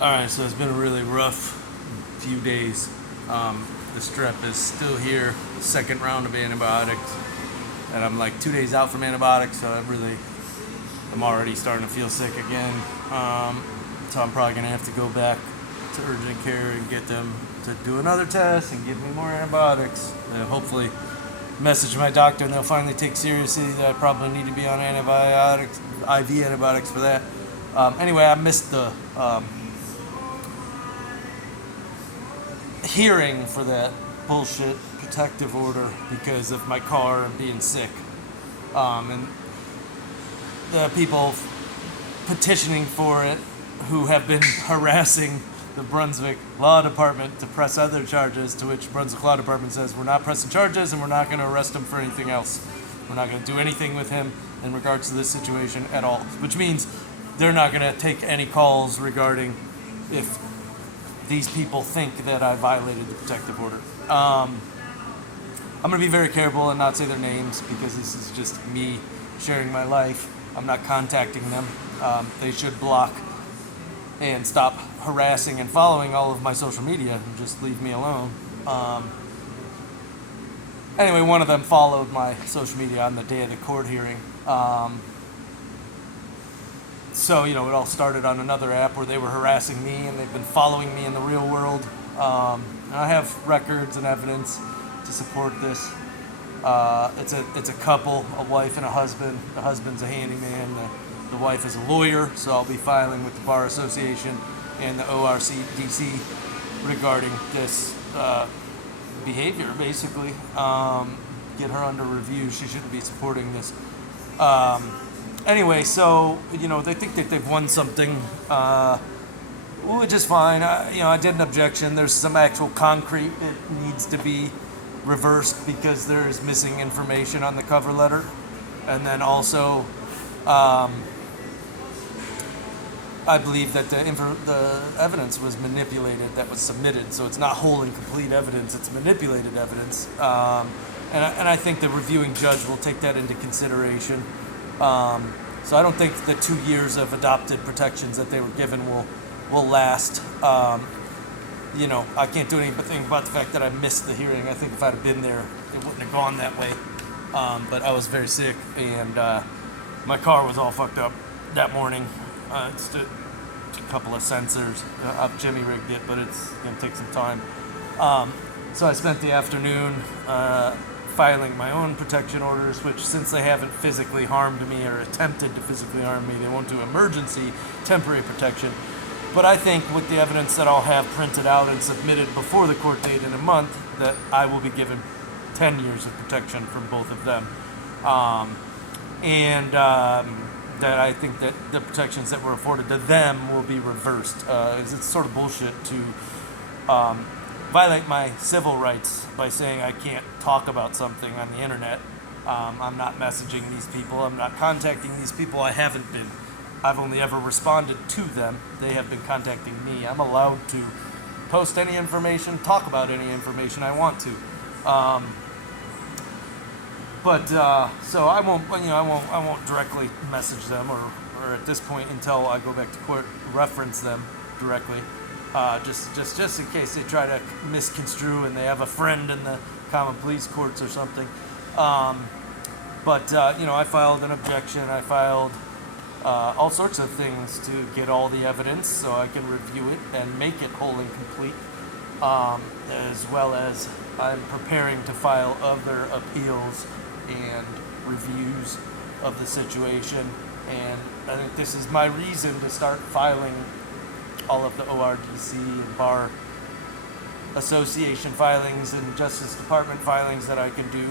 Alright, so it's been a really rough few days. The strep is still here, second round of antibiotics, and I'm like 2 days out from antibiotics, so I'm already starting to feel sick again. So I'm probably gonna have to go back to urgent care and get them to do another test and give me more antibiotics. And hopefully, message my doctor and they'll finally take seriously that I probably need to be on antibiotics, IV antibiotics for that. Anyway, I missed the hearing for that bullshit protective order because of my car and being sick. And the people petitioning for it who have been harassing the Brunswick Law Department to press other charges, to which Brunswick Law Department says we're not pressing charges and we're not going to arrest him for anything else. We're not going to do anything with him in regards to this situation at all, which means they're not going to take any calls regarding if these people think that I violated the protective order. I'm going to be very careful and not say their names because this is just me sharing my life. I'm not contacting them. They should block and stop harassing and following all of my social media and just leave me alone. Anyway, one of them followed my social media on the day of the court hearing. So, it all started on another app where they were harassing me and they've been following me in the real world. And I have records and evidence to support this. It's a couple, a wife and a husband. The husband's a handyman. The wife is a lawyer, so I'll be filing with the Bar Association and the ORCDC regarding this behavior, basically. Get her under review. She shouldn't be supporting this. Anyway, so, they think that they've won something, which is fine. I did an objection. There's some actual concrete. It needs to be reversed because there is missing information on the cover letter. And then also, I believe that the evidence was manipulated that was submitted. So it's not whole and complete evidence. It's manipulated evidence. And I think the reviewing judge will take that into consideration. So I don't think the 2 years of adopted protections that they were given will last. I can't do anything about the fact that I missed the hearing. I think if I'd have been there, it wouldn't have gone that way. But I was very sick, and my car was all fucked up that morning. It's a couple of sensors. I've Jimmy rigged it, but it's going to take some time. So I spent the afternoon filing my own protection orders, which, since they haven't physically harmed me or attempted to physically harm me, they won't do emergency temporary protection. But I think with the evidence that I'll have printed out and submitted before the court date in a month, that I will be given 10 years of protection from both of them. That I think that the protections that were afforded to them will be reversed. It's sort of bullshit to violate my civil rights by saying I can't talk about something on the internet. I'm not messaging these people. I'm not contacting these people. I haven't been. I've only ever responded to them. They have been contacting me. I'm allowed to post any information, talk about any information I want to. So I won't directly message them or at this point until I go back to court reference them directly. Just in case they try to misconstrue and they have a friend in the common pleas courts or something. I filed an objection. I filed all sorts of things to get all the evidence so I can review it and make it whole and complete, as well as I'm preparing to file other appeals and reviews of the situation. And I think this is my reason to start filing all of the ORDC and Bar Association filings and Justice Department filings that I can do.